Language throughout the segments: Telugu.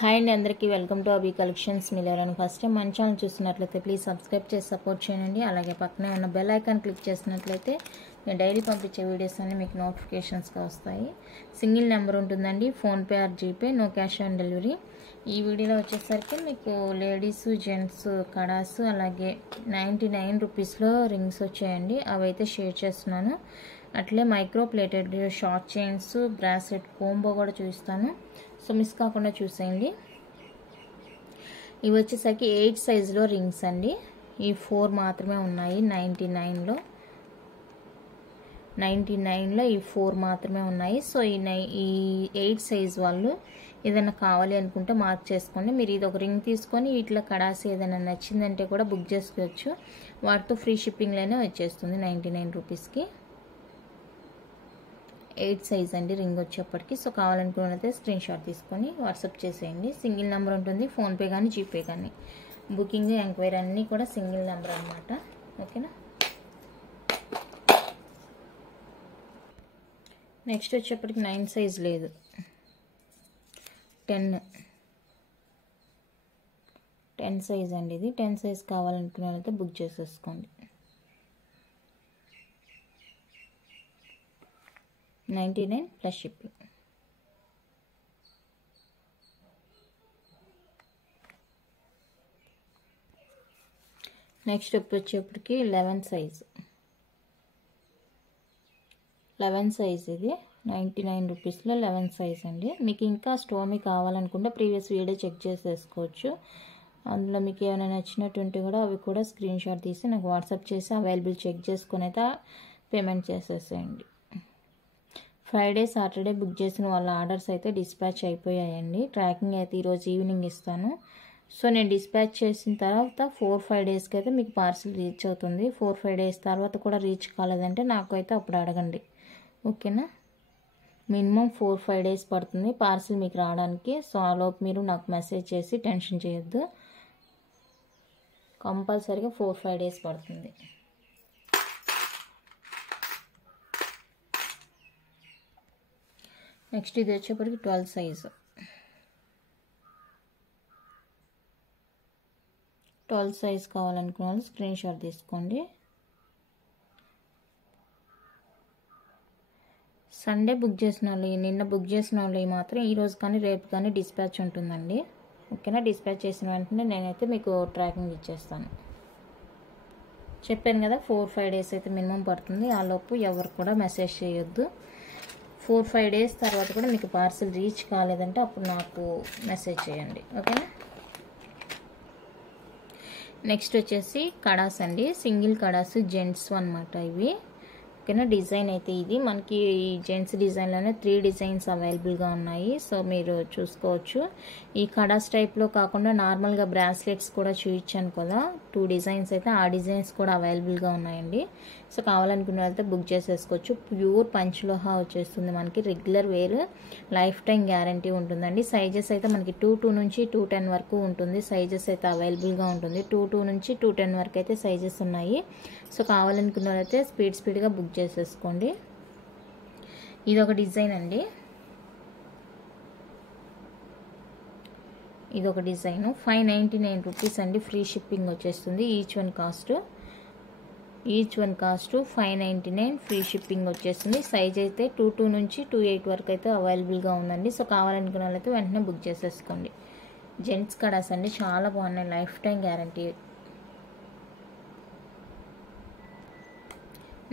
హాయ్ అండి, అందరికీ వెల్కమ్ టు అబీ కలెక్షన్స్. మిలర్ ఫస్ట్ టైం మన ఛానల్ చూస్తున్నట్లయితే ప్లీజ్ సబ్స్క్రైబ్ చేసి సపోర్ట్ చేయండి. అలాగే పక్కనే ఉన్న బెల్ ఐకాన్ క్లిక్ చేసినట్లయితే నేను డైలీ పంపించే వీడియోస్ అన్నీ మీకు నోటిఫికేషన్స్గా వస్తాయి. సింగిల్ నెంబర్ ఉంటుందండి, PhonePe or GPay, no cash on delivery. ఈ వీడియోలో వచ్చేసరికి మీకు లేడీస్ జెంట్స్ కడాస్ అలాగే 99 రూపీస్లో రింగ్స్ వచ్చాయండి. అవైతే షేర్ చేస్తున్నాను. అట్లే micro plated short chains, bracelet combo కూడా చూపిస్తాను. సో మిస్ కాకుండా చూసేయండి. ఇవి వచ్చేసరికి 8 సైజులో రింగ్స్ అండి. ఈ 4 మాత్రమే ఉన్నాయి 99లో ఈ 4 మాత్రమే ఉన్నాయి. సో ఈ 8 సైజ్ వాళ్ళు ఏదైనా కావాలి అనుకుంటే మార్క్ చేసుకోండి. మీరు ఇది ఒక రింగ్ తీసుకొని వీటిలో కడాసి ఏదైనా నచ్చిందంటే కూడా బుక్ చేసుకోవచ్చు. వాటితో ఫ్రీ షిప్పింగ్లోనే వచ్చేస్తుంది 99 రూపీస్కి. 8 సైజ్ అండి రింగ్ వచ్చేప్పటికి. సో కావాలనుకున్నట్లయితే స్క్రీన్ షాట్ తీసుకొని వాట్సాప్ చేసేయండి. సింగిల్ నెంబర్ ఉంటుంది, ఫోన్పే కానీ జీపే కానీ. బుకింగ్ ఎంక్వైరీ అన్నీ కూడా సింగిల్ నెంబర్ అన్నమాట. ఓకేనా. నెక్స్ట్ వచ్చేప్పటికి 9 సైజ్ లేదు, 10 సైజ్ అండి ఇది. 10 సైజ్ కావాలనుకున్నట్లయితే బుక్ చేసేసుకోండి. 99 ప్లస్ షిప్పింగ్. నెక్స్ట్ వచ్చేప్పటికి 11 సైజ్ ఇది 99 రూపీస్లో 11 సైజ్ అండి. మీకు ఇంకా స్టోమీ కావాలనుకుంటే ప్రీవియస్ వీడియో చెక్ చేసేసుకోవచ్చు. అందులో మీకు ఏమైనా నచ్చినట్టుంటే కూడా అవి కూడా స్క్రీన్ షాట్ తీసి నాకు వాట్సాప్ చేసి అవైలబుల్ చెక్ చేసుకుని అయితే పేమెంట్ చేసేసేయండి. ఫ్రైడే సాటర్డే బుక్ చేసిన వాళ్ళ ఆర్డర్స్ అయితే డిస్పాచ్ అయిపోయాయండి. ట్రాకింగ్ అయితే ఈరోజు ఈవినింగ్ ఇస్తాను. సో నేను డిస్పాచ్ చేసిన తర్వాత 4-5 డేస్కి అయితే మీకు పార్సిల్ రీచ్ అవుతుంది. 4-5 డేస్ తర్వాత కూడా రీచ్ కాలేదంటే నాకు అయితే అప్పుడు అడగండి. ఓకేనా. మినిమం 4-5 డేస్ పడుతుంది పార్సిల్ మీకు రావడానికి. సో ఆలోపు మీరు నాకు మెసేజ్ చేసి టెన్షన్ చేయొద్దు. కంపల్సరీగా 4-5 డేస్ పడుతుంది. నెక్స్ట్ ఇది వచ్చేప్పటికి 12 సైజు. 12 సైజ్ కావాలనుకున్న వాళ్ళు స్క్రీన్ షాట్ తీసుకోండి. సండే బుక్ చేసిన వాళ్ళు, నిన్న బుక్ చేసిన వాళ్ళు మాత్రం ఈరోజు కానీ రేపు కానీ డిస్పాచ్ ఉంటుందండి. ఓకేనా. డిస్పాచ్ చేసిన వెంటనే నేనైతే మీకు ట్రాకింగ్ ఇచ్చేస్తాను. చెప్పాను కదా 4-5 డేస్ అయితే మినిమం పడుతుంది. ఆలోపు ఎవరు కూడా మెసేజ్ చేయొద్దు. 4-5 డేస్ తర్వాత కూడా మీకు పార్సిల్ రీచ్ కాలేదంటే అప్పుడు నాకు మెసేజ్ చేయండి. ఓకేనా. నెక్స్ట్ వచ్చేసి కడాస్ అండి. సింగిల్ కడాస్ జెంట్స్ అన్నమాట ఇవి. ఓకేనా. డిజైన్ అయితే ఇది మనకి ఈ జెంట్స్ డిజైన్లోనే 3 డిజైన్స్ అవైలబుల్గా ఉన్నాయి. సో మీరు చూసుకోవచ్చు. ఈ కడాస్ టైప్లో కాకుండా నార్మల్గా బ్రాస్లెట్స్ కూడా చూపించాను కదా 2 డిజైన్స్ అయితే, ఆ డిజైన్స్ కూడా అవైలబుల్గా ఉన్నాయండి. సో కావాలనుకున్న వాళ్ళతో బుక్ చేసేసుకోవచ్చు. ప్యూర్ పంచలోహా వచ్చేస్తుంది మనకి. Regular wear, lifetime guarantee ఉంటుందండి. సైజెస్ అయితే మనకి 2 నుంచి 210 వరకు ఉంటుంది. సైజెస్ అయితే అవైలబుల్గా ఉంటుంది. 2 నుంచి 210 వరకు అయితే సైజెస్ ఉన్నాయి. సో కావాలనుకున్న వాళ్ళైతే స్పీడ్గా బుక్ చేసేసుకోండి. ఇది ఒక డిజైన్ అండి. ఇది ఒక డిజైన్ 599 రూపీస్ అండి. ఫ్రీ షిప్పింగ్ వచ్చేస్తుంది. Each one cost 599. Free shipping వచ్చేస్తుంది. సైజ్ అయితే 22 నుంచి 28 వరకు అయితే అవైలబుల్గా ఉందండి. సో కావాలనుకున్న వాళ్ళైతే వెంటనే బుక్ చేసేసుకోండి. జెంట్స్ కడాస్ అండి, చాలా బాగున్నాయి. Life time guarantee.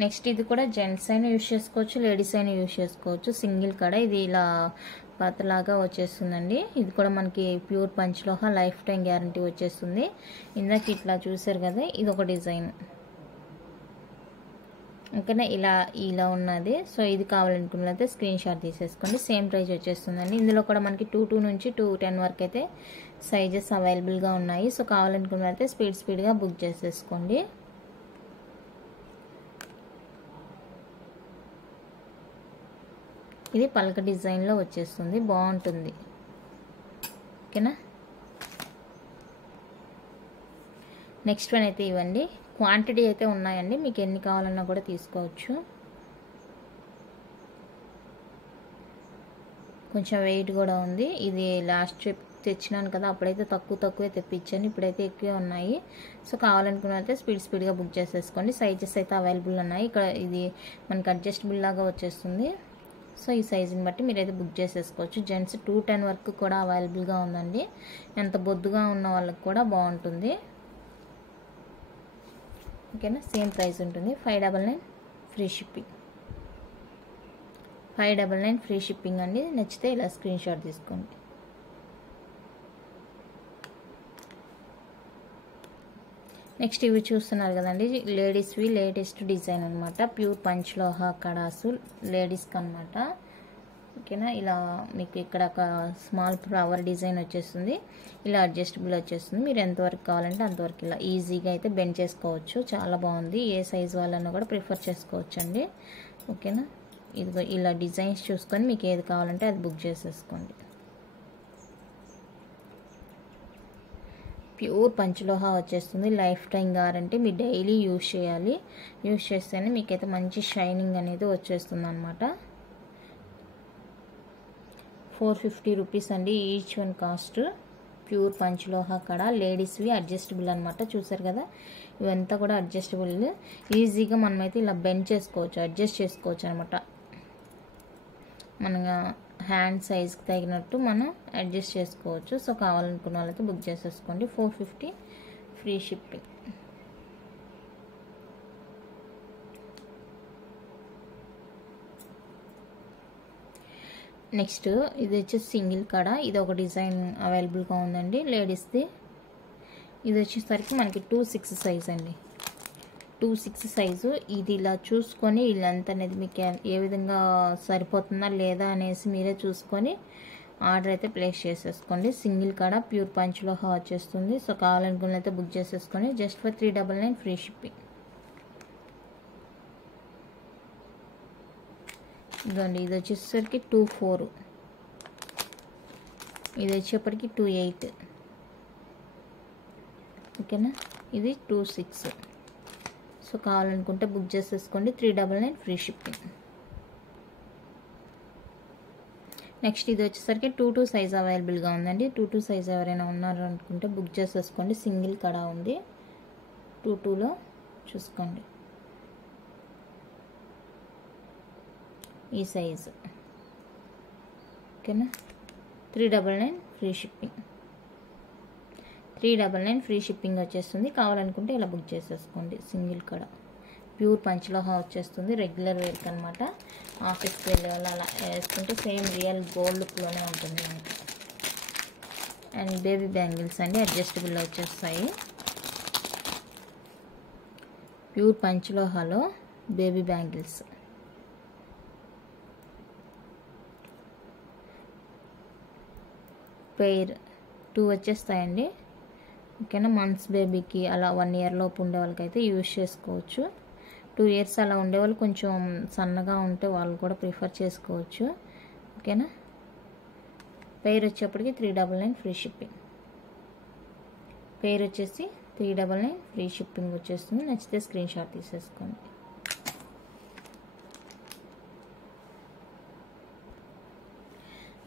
నెక్స్ట్ ఇది కూడా జెంట్స్ అయినా యూజ్ చేసుకోవచ్చు, లేడీస్ అయినా యూజ్ చేసుకోవచ్చు. సింగిల్ కడ ఇది ఇలా పతలాగా వచ్చేస్తుందండి. ఇది కూడా మనకి ప్యూర్ పంచలోహ, లైఫ్ టైం గ్యారంటీ వచ్చేస్తుంది. ఇందాక ఇట్లా చూసారు కదా, ఇది ఒక డిజైన్. ఓకేనా. ఇలా ఉన్నది. సో ఇది కావాలనుకున్నట్లయితే స్క్రీన్ షాట్ తీసేసుకోండి. సేమ్ ప్రైస్ వచ్చేస్తుందండి. ఇందులో కూడా మనకి 2 నుంచి 210 వరకు అయితే సైజెస్ అవైలబుల్గా ఉన్నాయి. సో కావాలనుకున్నట్లయితే స్పీడ్గా బుక్ చేసేసుకోండి. ఇది పలక డిజైన్లో వచ్చేస్తుంది, బాగుంటుంది. ఓకేనా. నెక్స్ట్ వన్ అయితే ఇవ్వండి. క్వాంటిటీ అయితే ఉన్నాయండి, మీకు ఎన్ని కావాలన్నా కూడా తీసుకోవచ్చు. కొంచెం వెయిట్ కూడా ఉంది. ఇది లాస్ట్ ట్రిప్ తెచ్చినాను కదా, అప్పుడైతే తక్కువే తెప్పించాను, ఇప్పుడైతే ఎక్కువే ఉన్నాయి. సో కావాలనుకున్న అయితే స్పీడ్గా బుక్ చేసేసుకోండి. సైజెస్ అయితే అవైలబుల్ ఉన్నాయి. ఇక్కడ ఇది మనకి అడ్జస్టబుల్ లాగా వచ్చేస్తుంది. సో ఈ సైజుని బట్టి మీరైతే బుక్ చేసేసుకోవచ్చు. జెంట్స్ 210 వరకు కూడా అవైలబుల్గా ఉందండి. ఎంత బొద్దుగా ఉన్న వాళ్ళకి కూడా బాగుంటుంది. ఓకేనా, సేమ్ ప్రైస్ ఉంటుంది. 599 ఫ్రీ షిప్పింగ్. 599 ఫ్రీ షిప్పింగ్ అండి. నచ్చితే ఇలా స్క్రీన్ షాట్ తీసుకోండి. నెక్స్ట్ ఇవి చూస్తున్నారు కదండి, లేడీస్వి లేటెస్ట్ డిజైన్ అనమాట. ప్యూర్ పంచలోహ కడాసు లేడీస్కి అనమాట. ఓకేనా, ఇలా మీకు ఇక్కడ ఒక స్మాల్ ఫ్లవర్ డిజైన్ వచ్చేస్తుంది. ఇలా అడ్జస్టబుల్ వచ్చేస్తుంది. మీరు ఎంతవరకు కావాలంటే అంతవరకు ఇలా ఈజీగా అయితే బెండ్ చేసుకోవచ్చు. చాలా బాగుంది. ఏ సైజ్ వాళ్ళన్నా కూడా ప్రిఫర్ చేసుకోవచ్చు అండి. ఓకేనా, ఇదిగో ఇలా డిజైన్స్ చూసుకొని మీకు ఏది కావాలంటే అది బుక్ చేసేసుకోండి. ప్యూర్ పంచలోహ వచ్చేస్తుంది. Life time guarantee. మీరు డైలీ యూజ్ చేయాలి. యూజ్ చేస్తేనే మీకైతే మంచి షైనింగ్ అనేది వచ్చేస్తుంది అనమాట. 450 రూపీస్ అండి ఈచ్ వన్ కాస్ట్. ప్యూర్ పంచలోహ కడ లేడీస్వి అడ్జస్టబుల్ అనమాట. చూసారు కదా, ఇవంతా కూడా అడ్జస్టబుల్. ఈజీగా మనమైతే ఇలా బెండ్ చేసుకోవచ్చు, అడ్జస్ట్ చేసుకోవచ్చు అనమాట. మన హ్యాండ్ సైజ్కి తగినట్టు మనం అడ్జస్ట్ చేసుకోవచ్చు. సో కావాలనుకున్న వాళ్ళైతే బుక్ చేసేసుకోండి. 450 ఫ్రీ షిప్పింగ్. నెక్స్ట్ ఇది వచ్చేసి సింగిల్ కడ. ఇది ఒక డిజైన్ అవైలబుల్గా ఉందండి లేడీస్ది. ఇది వచ్చేసరికి మనకి 26 సైజ్ అండి. 26 సైజు. ఇది ఇలా చూసుకొని లెంత్ అనేది మీకు ఏ విధంగా సరిపోతుందా లేదా అనేసి మీరే చూసుకొని ఆర్డర్ అయితే ప్లేస్ చేసేసుకోండి. సింగిల్ కాడ ప్యూర్ పంచలోహ వచ్చేస్తుంది. సో కావాలనుకున్న అయితే బుక్ చేసేసుకొని జస్ట్ ఫర్ 399 ఫ్రీ షిప్పింగ్. ఇదండి, ఇది వచ్చేసరికి 24. ఇది వచ్చేప్పటికి 28. ఓకేనా, ఇది 26. సో కావాలనుకుంటే బుక్ చేసేసుకోండి. 399 ఫ్రీ షిప్పింగ్. నెక్స్ట్ ఇది వచ్చేసరికి 22 సైజ్ అవైలబుల్గా ఉందండి. 22 సైజ్ ఎవరైనా ఉన్నారు అనుకుంటే బుక్ చేసేసుకోండి. సింగిల్ కడా ఉంది. 22లో చూసుకోండి ఈ సైజు. ఓకేనా, 399 ఫ్రీ షిప్పింగ్. 399 ఫ్రీ షిప్పింగ్ వచ్చేస్తుంది. కావాలనుకుంటే ఇలా బుక్ చేసేసుకోండి. సింగిల్ కడ ప్యూర్ పంచలోహ వచ్చేస్తుంది. రెగ్యులర్ వేర్కి అనమాట. ఆఫీస్కి వెళ్ళే వాళ్ళు అలా వేసుకుంటే సేమ్ రియల్ గోల్డ్ లుక్లోనే ఉంటుంది మనకి. అండ్ బేబీ బ్యాంగిల్స్ అండి, అడ్జస్టబుల్ వచ్చేస్తాయి. ప్యూర్ పంచలోహలో బేబీ బ్యాంగిల్స్. పెయిర్ 2 వచ్చేస్తాయండి. ఓకేనా, మంత్స్ బేబీకి అలా 1 ఇయర్ లోపు ఉండే వాళ్ళకైతే యూజ్ చేసుకోవచ్చు. 2 ఇయర్స్ అలా ఉండేవాళ్ళు కొంచెం సన్నగా ఉంటే వాళ్ళు కూడా ప్రిఫర్ చేసుకోవచ్చు. ఓకేనా, పెయిర్ వచ్చేప్పటికి 399 ఫ్రీ షిప్పింగ్. పెయిర్ వచ్చేసి 399 ఫ్రీ షిప్పింగ్ వచ్చేస్తుంది. నచ్చితే స్క్రీన్ షాట్ తీసేసుకోండి.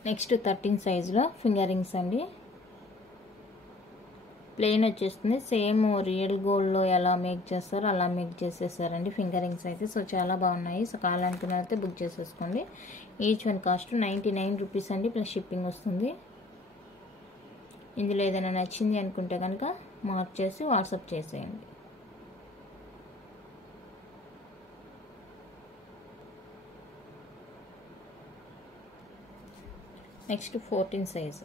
నెక్స్ట్ 13 సైజులో ఫింగర్ రింగ్స్ అండి. ప్లెయిన్ వచ్చేస్తుంది. సేమ్ రియల్ గోల్డ్లో ఎలా మేక్ చేస్తారో అలా మేక్ చేసేసారండి ఫింగర్ రింగ్స్ అయితే. సో చాలా బాగున్నాయి. సో కావాలనుకున్న అయితే బుక్ చేసేసుకోండి. ఈచ్ వన్ కాస్ట్ 99 రూపీస్ అండి, ప్లస్ షిప్పింగ్ వస్తుంది. ఇందులో ఏదైనా నచ్చింది అనుకుంటే కనుక మార్క్ చేసి వాట్సాప్ చేసేయండి. Next 14 size.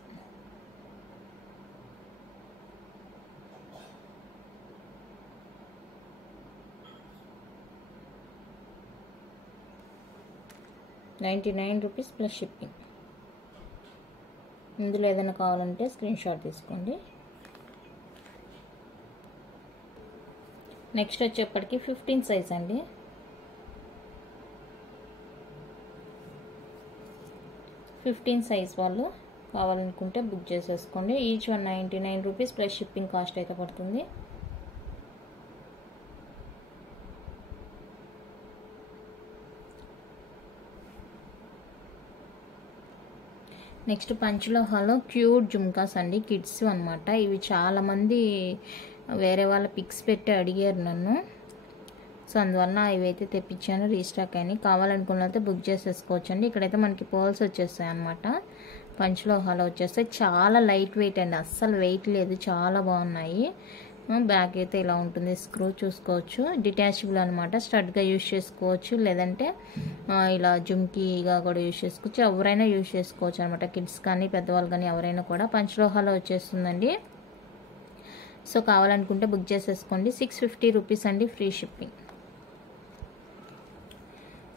₹99 plus shipping. ఇందులో ఏదైనా కావాలంటే స్క్రీన్ షాట్ తీసుకోండి. నెక్స్ట్ వచ్చేప్పటికి 15 సైజ్ అండి. 15 సైజ్ వాళ్ళు కావాలనుకుంటే బుక్ చేసేసుకోండి. Each one ₹99 plus shipping cost అయితే పడుతుంది. నెక్స్ట్ పంచలోహాలో క్యూట్ జుమ్కాస్ అండి, కిడ్స్ అనమాట. ఇవి చాలామంది వేరే వాళ్ళ పిక్స్ పెట్టి అడిగారు నన్ను. సో అందువల్ల ఇవైతే తెప్పించాను, రీస్టాక్ అని. కావాలనుకున్నైతే బుక్ చేసేసుకోవచ్చు అండి. ఇక్కడైతే మనకి పర్ల్స్ వచ్చేస్తాయి అనమాట, పంచలోహాలో వచ్చేస్తాయి. చాలా లైట్ వెయిట్ అండి, అస్సలు వెయిట్ లేదు, చాలా బాగున్నాయి. బ్యాగ్ అయితే ఇలా ఉంటుంది, స్క్రూ చూసుకోవచ్చు, డిటాచబుల్ అనమాట. స్టడ్గా యూజ్ చేసుకోవచ్చు, లేదంటే ఇలా జుమ్కీగా కూడా యూజ్ చేసుకోవచ్చు. ఎవరైనా యూజ్ చేసుకోవచ్చు అనమాట, కిడ్స్ కానీ పెద్దవాళ్ళు కానీ ఎవరైనా కూడా. పంచలోహాలో వచ్చేస్తుందండి. సో కావాలనుకుంటే బుక్ చేసేసుకోండి. 650 రూపీస్ అండి, ఫ్రీ షిప్పింగ్.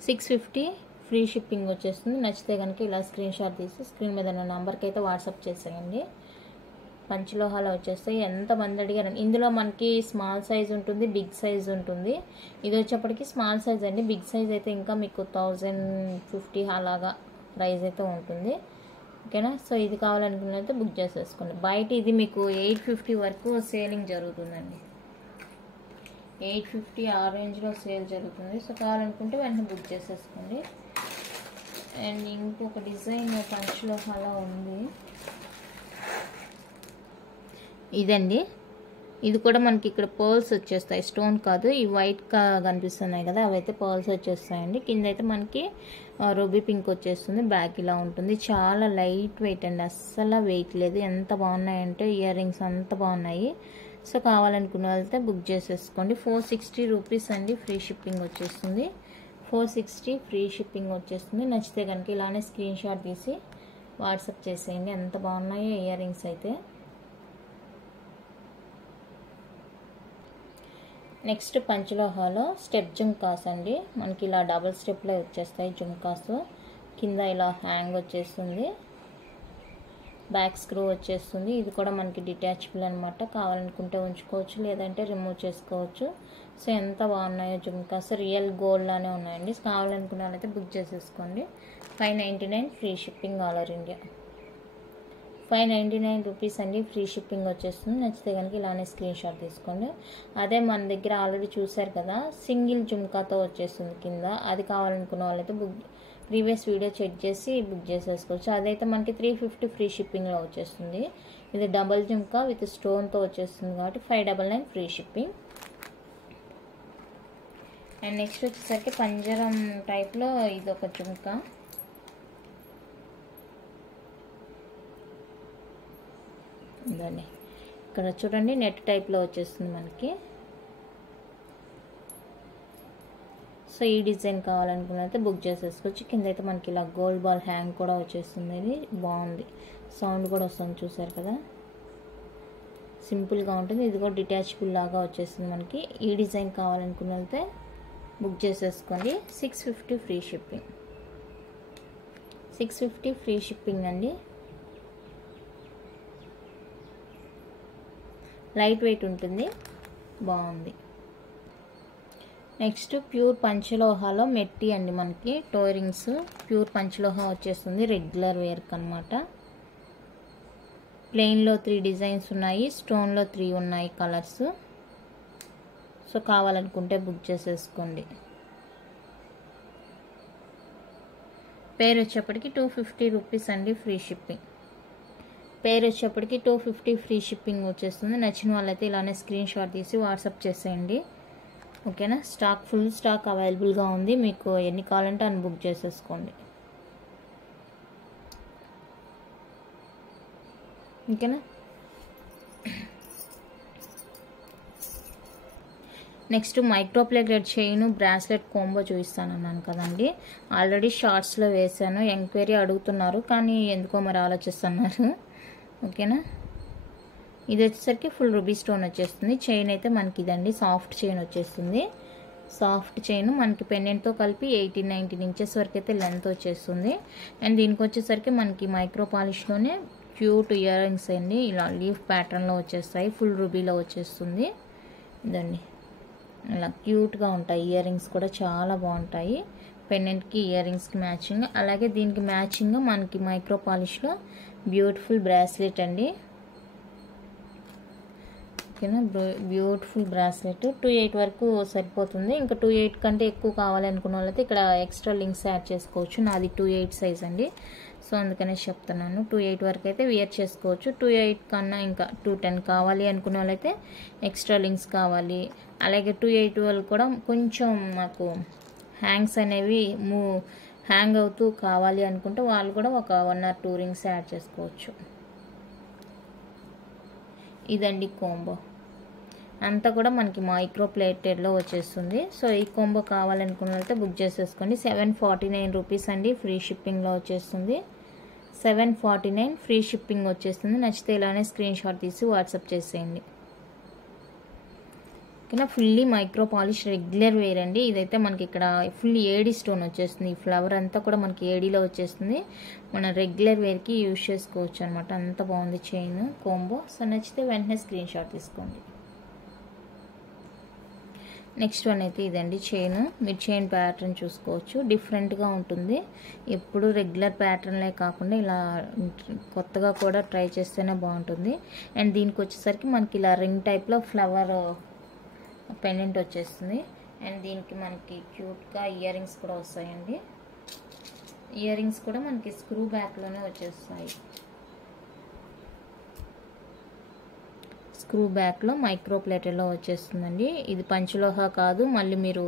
650 ఫ్రీ షిప్పింగ్ వచ్చేస్తుంది. నచ్చితే కనుక ఇలా స్క్రీన్ షాట్ తీసి స్క్రీన్ మీద ఉన్న నెంబర్కి అయితే వాట్సాప్ చేసేయండి. పంచలోహాలో వచ్చేస్తాయి. ఎంతమంది అడిగారు. ఇందులో మనకి స్మాల్ సైజ్ ఉంటుంది, బిగ్ సైజ్ ఉంటుంది. ఇది వచ్చేప్పటికి స్మాల్ సైజ్ అండి. బిగ్ సైజ్ అయితే ఇంకా మీకు 1050 అలాగా ప్రైస్ అయితే ఉంటుంది. ఓకేనా. సో ఇది కావాలనుకున్నైతే బుక్ చేసేసుకోండి. బయట ఇది మీకు 850 వరకు సేలింగ్ జరుగుతుందండి, 850 ఆ రేంజ్లో సేల్ జరుగుతుంది. సో కావాలనుకుంటే వెంటనే బుక్ చేసేసుకోండి. అండ్ ఇంకొక డిజైన్ పంచలోహాలో ఉంది, ఇదండి. ఇది కూడా మనకి ఇక్కడ పర్ల్స్ వచ్చేస్తాయి, స్టోన్ కాదు. ఈ వైట్గా కనిపిస్తున్నాయి కదా, అవైతే పర్ల్స్ వచ్చేస్తాయండి. కింద అయితే మనకి రూబీ పింక్ వచ్చేస్తుంది. బ్యాక్ ఇలా ఉంటుంది. చాలా లైట్ వెయిట్ అండి, అస్సలు వెయిట్ లేదు. ఎంత బాగున్నాయంటే ఇయర్ రింగ్స్ అంత బాగున్నాయి. సో కావాలనుకున్న వాళ్ళైతే బుక్ చేసేసుకోండి. 460 రూపీస్ అండి, ఫ్రీ షిప్పింగ్ వచ్చేస్తుంది. 460 ఫ్రీ షిప్పింగ్ వచ్చేస్తుంది. నచ్చితే కనుక ఇలానే స్క్రీన్ షాట్ తీసి వాట్సాప్ చేసేయండి. ఎంత బాగున్నాయో ఇయర్ రింగ్స్ అయితే. నెక్స్ట్ పంచలోహాలో స్టెప్ జుమ్కాస్ అండి. మనకి ఇలా డబుల్ స్టెప్లో వచ్చేస్తాయి జుమ్కాస్. కింద ఇలా హ్యాంగ్ వచ్చేస్తుంది, బ్యాక్ స్క్రూ వచ్చేస్తుంది. ఇది కూడా మనకి డిటాచబుల్ అనమాట. కావాలనుకుంటే ఉంచుకోవచ్చు, లేదంటే రిమూవ్ చేసుకోవచ్చు. సో ఎంత బాగున్నాయో జుమ్కాస్, రియల్ గోల్డ్ లానే ఉన్నాయండి. కావాలనుకున్న వాళ్ళైతే బుక్ చేసేసుకోండి. 599 free shipping all over India. 599 rupees అండి, ఫ్రీ షిప్పింగ్ వచ్చేస్తుంది. నచ్చితే కనుక ఇలానే స్క్రీన్ షాట్ తీసుకోండి. అదే మన దగ్గర ఆల్రెడీ చూసారు కదా, సింగిల్ జుమ్కాతో వచ్చేస్తుంది కింద. అది కావాలనుకున్న వాళ్ళైతే ప్రీవియస్ వీడియో చెక్ చేసి బుక్ చేసేసుకోవచ్చు. అదైతే మనకి 350 ఫ్రీ షిప్పింగ్లో వచ్చేస్తుంది. ఇది డబల్ జుమ్కా విత్ స్టోన్తో వచ్చేస్తుంది కాబట్టి 599 ఫ్రీ షిప్పింగ్. అండ్ నెక్స్ట్ వచ్చేసరికి పంజరం టైప్లో ఇది ఒక జుమ్కా. ఇదండి, ఇక్కడ చూడండి, నెట్ టైప్లో వచ్చేస్తుంది మనకి. సో ఈ డిజైన్ కావాలనుకున్నైతే బుక్ చేసేసుకోవచ్చు. కింద అయితే మనకి ఇలా గోల్డ్ బాల్ హ్యాంగ్ కూడా వచ్చేస్తుంది. ఇది బాగుంది, సౌండ్ కూడా వస్తుంది, చూసారు కదా, సింపుల్గా ఉంటుంది. ఇది కూడా డిటాచబుల్ లాగా వచ్చేస్తుంది మనకి. ఈ డిజైన్ కావాలనుకున్నైతే బుక్ చేసేసుకోండి. 650 ఫ్రీ షిప్పింగ్. 650 ఫ్రీ షిప్పింగ్ అండి. లైట్ వెయిట్ ఉంటుంది, బాగుంది. నెక్స్ట్ ప్యూర్ పంచలోహాలో మెట్టి అండి. మనకి టో రింగ్స్ ప్యూర్ పంచలోహ వచ్చేస్తుంది, రెగ్యులర్ వేర్క్ అనమాట. ప్లెయిన్లో 3 డిజైన్స్ ఉన్నాయి, స్టోన్లో 3 ఉన్నాయి కలర్స్. సో కావాలనుకుంటే బుక్ చేసేసుకోండి. పేరు వచ్చేప్పటికి 250 రూపీస్ అండి, ఫ్రీ షిప్పింగ్. పేరు వచ్చేప్పటికి 250 ఫ్రీ షిప్పింగ్ వచ్చేస్తుంది. నచ్చిన వాళ్ళైతే ఇలానే స్క్రీన్ షాట్ తీసి వాట్సాప్ చేసేయండి. ఓకేనా. ఫుల్ స్టాక్ అవైలబుల్గా ఉంది, మీకు ఎన్ని కావాలంటే అన్ని బుక్ చేసేసుకోండి. ఓకేనా. Next micro plated chain bracelet combo చూపిస్తానన్నాను కదండి. ఆల్రెడీ షార్ట్స్లో వేసాను, ఎంక్వైరీ అడుగుతున్నారు, కానీ ఎందుకో మరి ఆలోచిస్తున్నారు. ఓకేనా. ఇది వచ్చేసరికి ఫుల్ రూబీ స్టోన్ వచ్చేస్తుంది. చైన్ అయితే మనకి ఇదండి, సాఫ్ట్ చైన్ వచ్చేస్తుంది. సాఫ్ట్ చైన్ మనకి పెండెంట్తో కలిపి 18-19 ఇంచెస్ వరకు అయితే లెంత్ వచ్చేస్తుంది. అండ్ దీనికి వచ్చేసరికి మనకి మైక్రో పాలిష్లోనే క్యూట్ ఇయర్ రింగ్స్ అండి, ఇలా లీఫ్ ప్యాటర్న్లో వచ్చేస్తాయి. ఫుల్ రూబీలో వచ్చేస్తుంది. ఇదండి, ఇలా క్యూట్గా ఉంటాయి. ఇయర్ రింగ్స్ కూడా చాలా బాగుంటాయి. పెండెంట్కి ఇయర్ రింగ్స్కి మ్యాచింగ్. అలాగే దీనికి మ్యాచింగ్ మనకి మైక్రో పాలిష్లో బ్యూటిఫుల్ బ్రాస్లెట్ అండి. ఓకేనా. బ్యూటిఫుల్ బ్రాస్లెట్ 28 వరకు సరిపోతుంది. ఇంకా 28 కంటే ఎక్కువ కావాలనుకున్న వాళ్ళైతే ఇక్కడ ఎక్స్ట్రా లింక్స్ యాడ్ చేసుకోవచ్చు. నాది 28 సైజ్ అండి. సో అందుకనే చెప్తున్నాను. 2.8 వరకు అయితే వేర్ చేసుకోవచ్చు. 2.8 కన్నా ఇంకా 2.10 కావాలి అనుకునే వాళ్ళైతే ఎక్స్ట్రా లింక్స్ కావాలి. అలాగే 2.8 వాళ్ళు కూడా కొంచెం నాకు హ్యాంగ్స్ అనేవి హ్యాంగ్ అవుతూ కావాలి అనుకుంటే వాళ్ళు కూడా ఒక 1 or 2 రింగ్స్ యాడ్ చేసుకోవచ్చు. ఇదండి కోంబో అంతా కూడా మనకి మైక్రో ప్లేటెడ్లో వచ్చేస్తుంది. సో ఈ కోంబో కావాలనుకున్న వాళ్ళైతే బుక్ చేసేసుకోండి. 749 రూపీస్ అండి, ఫ్రీ షిప్పింగ్లో వచ్చేస్తుంది. 749 ఫ్రీ షిప్పింగ్ వచ్చేస్తుంది. నచ్చితే ఇలానే స్క్రీన్ షాట్ తీసి వాట్సాప్ చేసేయండి. ఓకేనా. Fully micro polish regular wear అండి. ఇదైతే మనకి ఇక్కడ ఫుల్ ఏడీ స్టోన్ వచ్చేస్తుంది. ఈ ఫ్లవర్ అంతా కూడా మనకి ఏడీలో వచ్చేస్తుంది. మనం రెగ్యులర్ వేర్కి యూజ్ చేసుకోవచ్చు అనమాట. అంత బాగుంది చైన్ కోంబో. సో నచ్చితే వెంటనే స్క్రీన్ షాట్ తీసుకోండి. నెక్స్ట్ వన్ అయితే ఇదండి చైన్. మీరు చైన్ ప్యాటర్న్ చూసుకోవచ్చు, డిఫరెంట్గా ఉంటుంది. ఎప్పుడు రెగ్యులర్ ప్యాటర్న్లే కాకుండా ఇలా కొత్తగా కూడా ట్రై చేస్తేనే బాగుంటుంది. అండ్ దీనికి వచ్చేసరికి మనకి ఇలా రింగ్ టైప్లో ఫ్లవర్ పెండెంట్ వచ్చేస్తుంది. అండ్ దీనికి మనకి క్యూట్గా ఇయర్ రింగ్స్ కూడా వస్తాయండి. ఇయర్ రింగ్స్ కూడా మనకి స్క్రూ బ్యాక్లోనే వచ్చేస్తాయి. స్క్రూ బ్యాక్లో మైక్రో ప్లేటెడ్లో వచ్చేస్తుందండి. ఇది పంచలోహ కాదు. మళ్ళీ మీరు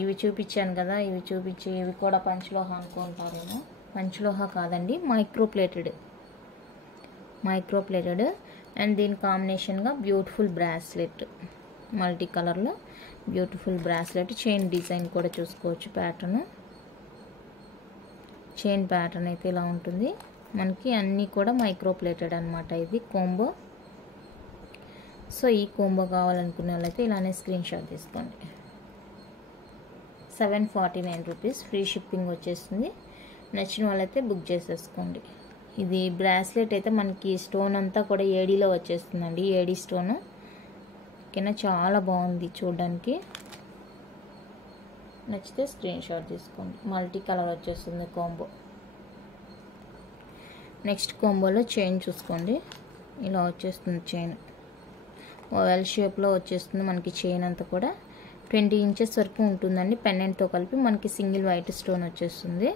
ఇవి చూపించాను కదా, ఇవి చూపించి ఇవి కూడా పంచలోహ అనుకుంటారేమో. పంచలోహ కాదండి, మైక్రో ప్లేటెడ్. అండ్ దీని కాంబినేషన్గా బ్యూటిఫుల్ బ్రాస్లెట్, మల్టీ కలర్లో బ్యూటిఫుల్ బ్రాస్లెట్. చైన్ డిజైన్ కూడా చూసుకోవచ్చు. చైన్ ప్యాటర్న్ అయితే ఇలా ఉంటుంది. మనకి అన్నీ కూడా మైక్రో ప్లేటెడ్ అనమాట. ఇది కోంబో. సో ఈ కోంబో కావాలనుకునే వాళ్ళైతే ఇలానే స్క్రీన్ షాట్ తీసుకోండి. 749 రూపీస్ ఫ్రీ షిప్పింగ్ వచ్చేస్తుంది. నచ్చిన వాళ్ళైతే బుక్ చేసేసుకోండి. ఇది బ్రాస్లెట్ అయితే మనకి స్టోన్ అంతా కూడా ఏడీలో వచ్చేస్తుందండి, ఏడీ స్టోన్. ఓకేనా, చాలా బాగుంది చూడడానికి. నచ్చితే స్క్రీన్ షాట్ తీసుకోండి. మల్టీ కలర్ వచ్చేస్తుంది కోంబో. నెక్స్ట్ కోంబోలో చైన్ చూసుకోండి. ఇలా వచ్చేస్తుంది చైన్. ఓవెల్ షేప్లో వచ్చేస్తుంది మనకి చైన్ అంతా కూడా. 20 ఇంచెస్ వరకు ఉంటుందండి. పెండెంట్తో కలిపి మనకి సింగిల్ వైట్ స్టోన్ వచ్చేస్తుంది.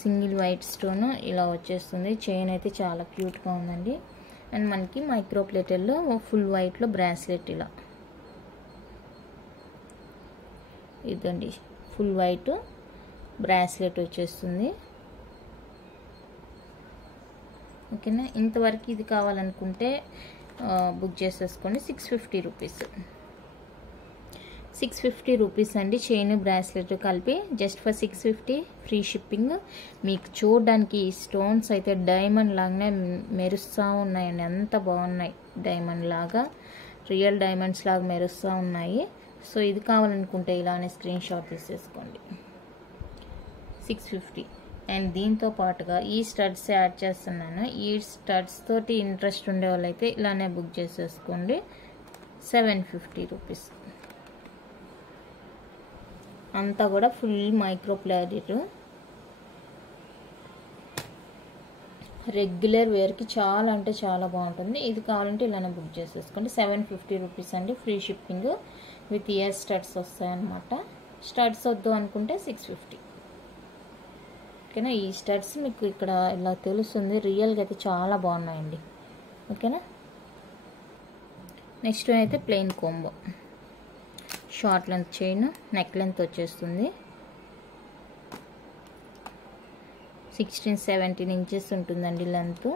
సింగిల్ వైట్ స్టోన్ ఇలా వచ్చేస్తుంది. చైన్ అయితే చాలా క్యూట్గా ఉందండి. అండ్ మనకి మైక్రో ప్లేటెడ్లో ఫుల్ వైట్లో బ్రాస్లెట్ ఇలా. ఇదండి ఫుల్ వైట్ బ్రాస్లెట్ వచ్చేస్తుంది. ఓకేనా. ఇంతవరకు ఇది కావాలనుకుంటే బుక్ చేసేసుకోండి. 650 రూపీస్. 650 రూపీస్ అండి. చైన్ బ్రాస్లెట్ కలిపి జస్ట్ ఫర్ 650 ఫ్రీ షిప్పింగ్. మీకు చూడడానికి స్టోన్స్ అయితే డైమండ్ లాగానే మెరుస్తూ ఉన్నాయండి. అంత బాగున్నాయి, డైమండ్ లాగా, రియల్ డైమండ్స్ లాగా మెరుస్తూ ఉన్నాయి. సో ఇది కావాలనుకుంటే ఇలానే స్క్రీన్ షాట్ తీసేసుకోండి. 650. అండ్ దీంతో పాటుగా ఈ స్టడ్స్ యాడ్ చేస్తున్నాను. ఈ స్టడ్స్ తోటి ఇంట్రెస్ట్ ఉండే వాళ్ళైతే ఇలానే బుక్ చేసేసుకోండి. 750 రూపీస్. అంతా కూడా ఫుల్ మైక్రో ప్లేటెడ్. రెగ్యులర్ వేర్కి చాలా అంటే చాలా బాగుంటుంది. ఇది కావాలంటే ఇలానే బుక్ చేసేసుకోండి. 750 రూపీస్ అండి, free shipping with ear studs వస్తాయన్నమాట. స్టడ్స్ వద్దు అనుకుంటే 650. ఓకేనా. ఈ స్టడ్స్ మీకు ఇక్కడ ఇలా తెలుస్తుంది. రియల్గా అయితే చాలా బాగున్నాయండి. ఓకేనా. నెక్స్ట్ అయితే plain combo. Short length chain, neck length వచ్చేస్తుంది. 16-17 ఇంచెస్ ఉంటుందండి లెంత్.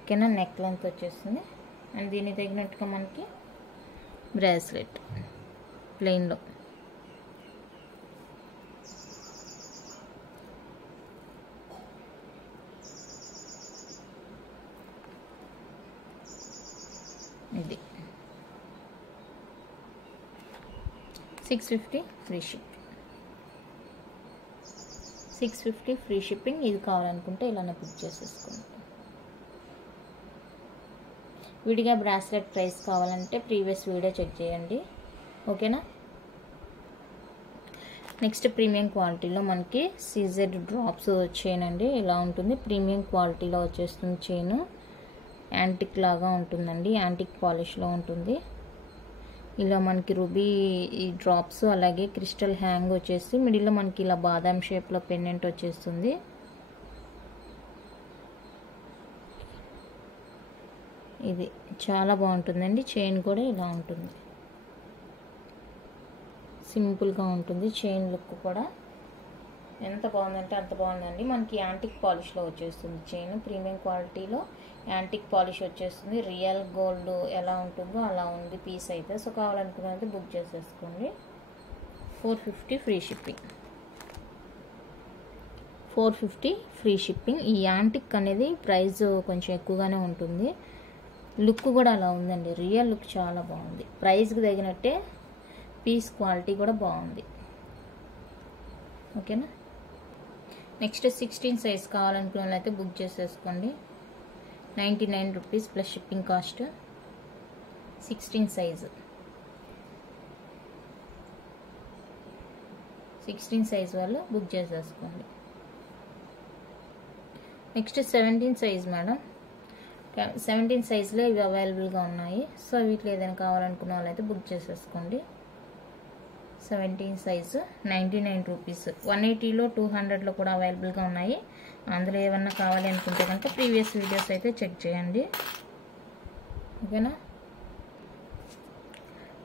ఓకేనా. నెక్ లెంత్ వచ్చేస్తుంది. అండ్ దీనికి తగినట్టుగా మనకి బ్రాస్లెట్ ప్లెయిన్లో. ఇది 650 ఫ్రీ షిప్పింగ్. 650 free shipping. ఇది కావాలనుకుంటే ఇలానే బుక్ చేసేసుకోండి. విడిగా బ్రాస్లెట్ ప్రైస్ కావాలంటే ప్రీవియస్ వీడియో చెక్ చేయండి. ఓకేనా. నెక్స్ట్ ప్రీమియం క్వాలిటీలో మనకి సీజెడ్ డ్రాప్స్ చైన్ అండి. ఇలా ఉంటుంది. ప్రీమియం క్వాలిటీలో వచ్చేస్తుంది చైన్. యాంటిక్ లాగా ఉంటుందండి, యాంటిక్ పాలిష్లో ఉంటుంది. ఇలా మనకి రూబీ ఈ డ్రాప్స్ అలాగే క్రిస్టల్ హ్యాంగ్ వచ్చేసి మిడిల్లో మనకి ఇలా బాదాం షేప్లో పెండెంట్ వచ్చేస్తుంది. ఇది చాలా బాగుంటుందండి. చైన్ కూడా ఇలా ఉంటుంది, సింపుల్గా ఉంటుంది. చైన్ లుక్ కూడా ఎంత బాగుందంటే అంత బాగుందండి. మనకి యాంటిక్ పాలిష్లో వచ్చేస్తుంది చైన్, ప్రీమియం క్వాలిటీలో యాంటిక్ పాలిష్ వచ్చేస్తుంది. రియల్ గోల్డ్ ఎలా ఉంటుందో అలా ఉంది పీస్ అయితే. సో కావాలనుకున్నది బుక్ చేసేసుకోండి. 450 ఫ్రీ షిప్పింగ్. 450 free shipping. ఈ యాంటిక్ అనేది ప్రైస్ కొంచెం ఎక్కువగానే ఉంటుంది. లుక్ కూడా అలా ఉందండి, రియల్ లుక్ చాలా బాగుంది. ప్రైస్కి తగినట్టే పీస్ క్వాలిటీ కూడా బాగుంది. ఓకేనా. నెక్స్ట్ 16 సైజ్ కావాలనుకున్న వాళ్ళైతే బుక్ చేసేసుకోండి. 99 rupees plus shipping cost. 16 size, 16 size వాళ్ళు బుక్ చేసేసుకోండి. Next 17 size madam. 17 సైజ్లో ఇవి అవైలబుల్గా ఉన్నాయి. సో వీటిలో ఏదైనా కావాలనుకున్న వాళ్ళైతే బుక్ చేసేసుకోండి. 17 సైజు 99 రూపీస్. 180లో 200లో కూడా అవైలబుల్గా ఉన్నాయి. అందులో ఏమన్నా కావాలి అనుకుంటే కనుక ప్రీవియస్ వీడియోస్ అయితే చెక్ చేయండి. ఓకేనా.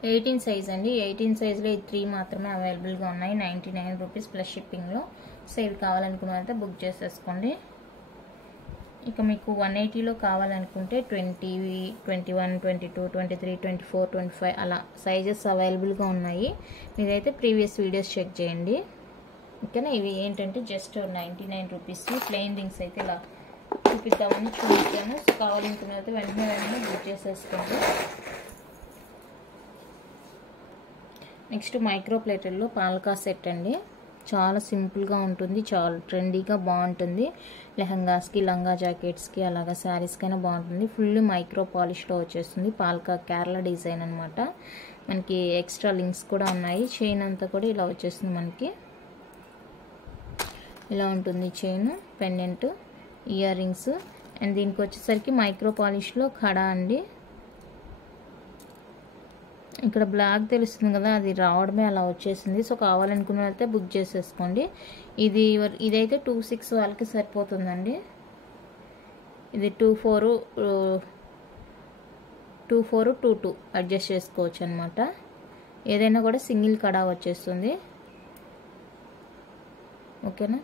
18 సైజ్ అండి. 18 సైజ్లో ఈ 3 మాత్రమే అవైలబుల్గా ఉన్నాయి. 99 రూపీస్ ప్లస్ షిప్పింగ్లో. సో ఇవి కావాలనుకున్న వాళ్ళైతే బుక్ చేసేసుకోండి. ఇక మీకు 180లో కావాలనుకుంటే 20, 21, 22, 23, 24, 25 అలా సైజెస్ అవైలబుల్గా ఉన్నాయి. మీరైతే ప్రీవియస్ వీడియోస్ చెక్ చేయండి. ఓకేనా. ఇవి ఏంటంటే జస్ట్ 99 రూపీస్ ప్లెయిన్ రింగ్స్ అయితే ఇలా చూపిద్దామని చూపించాను. సో కావాలనుకున్న అయితే వెంటనే బుక్ చేసేసుకోండి. నెక్స్ట్ మైక్రో ప్లేటర్లో పాలకా సెట్ అండి. చాలా సింపుల్గా ఉంటుంది, చాలా ట్రెండీగా బాగుంటుంది. లెహంగాస్కి, లంగా జాకెట్స్కి అలాగా శారీస్కైనా బాగుంటుంది. ఫుల్ మైక్రో పాలిష్లో వచ్చేస్తుంది. పాల్కా కేరళ డిజైన్ అనమాట. మనకి ఎక్స్ట్రా లింక్స్ కూడా ఉన్నాయి. చైన్ అంతా కూడా ఇలా వచ్చేస్తుంది. మనకి ఇలా ఉంటుంది chain, pendant, ear rings. And దీనికి వచ్చేసరికి మైక్రో పాలిష్లో ఖడా అండి. ఇక్కడ బ్లాక్ తెలుస్తుంది కదా, అది రావడమే అలా వచ్చేసింది. సో కావాలనుకున్న అయితే బుక్ చేసేసుకోండి. ఇదైతే 26 వాళ్ళకి సరిపోతుందండి. ఇది 24, 22 అడ్జస్ట్ చేసుకోవచ్చు అనమాట. ఏదైనా కూడా సింగిల్ కడా వచ్చేస్తుంది. ఓకేనా.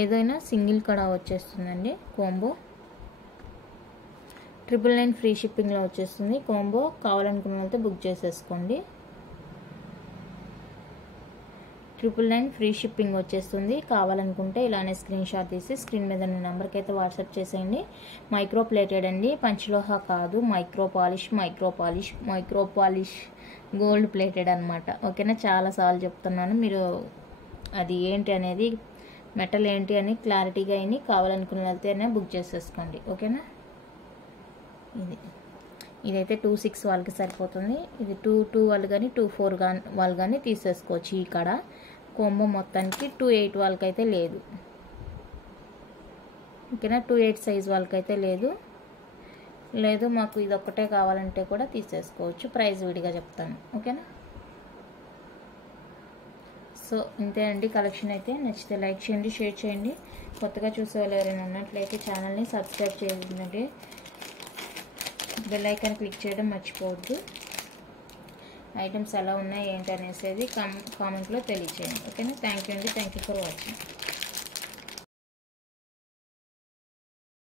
ఏదైనా సింగిల్ కడా వచ్చేస్తుందండి. కోంబో 999 ఫ్రీ షిప్పింగ్లో వచ్చేస్తుంది. కాంబో కావాలనుకున్న వాళ్ళతో బుక్ చేసేసుకోండి. 999 ఫ్రీ షిప్పింగ్ వచ్చేస్తుంది. కావాలనుకుంటే ఇలానే స్క్రీన్ షాట్ తీసి స్క్రీన్ మీద ఉన్న నెంబర్కి అయితే వాట్సాప్ చేసేయండి. మైక్రో ప్లేటెడ్ అండి, పంచలోహ కాదు. మైక్రో పాలిష్ గోల్డ్ ప్లేటెడ్ అనమాట. ఓకేనా. చాలాసార్లు చెప్తున్నాను, మీరు అది ఏంటి అనేది, మెటల్ ఏంటి అని క్లారిటీగా అయినా కావాలనుకున్న వెళ్తేనే బుక్ చేసేసుకోండి. ఓకేనా. ఇదైతే 26 వాళ్ళకి సరిపోతుంది. ఇది 22 వాళ్ళు కానీ 24 వాళ్ళు కానీ తీసేసుకోవచ్చు. ఈ కడ కోంబో మొత్తానికి 28 వాళ్ళకైతే లేదు. ఓకేనా. 28 సైజ్ వాళ్ళకైతే లేదు మాకు ఇది ఒక్కటే కావాలంటే కూడా తీసేసుకోవచ్చు. ప్రైస్ విడిగా చెప్తాను. ఓకేనా. సో ఇంతే అండి కలెక్షన్ అయితే. నచ్చితే లైక్ చేయండి, షేర్ చేయండి. కొత్తగా చూసే వాళ్ళు ఎవరైనా ఉన్నట్లయితే ఛానల్ని సబ్స్క్రైబ్ చేయండి. బెల్ ఐకాన్ క్లిక్ చేయడం మర్చిపోవద్దు. ఐటమ్స్ ఎలా ఉన్నాయి ఏంటి అనేసి కామెంట్లో తెలియచేయండి. ఓకేనా. థ్యాంక్ యూ అండి. Thank you for watching.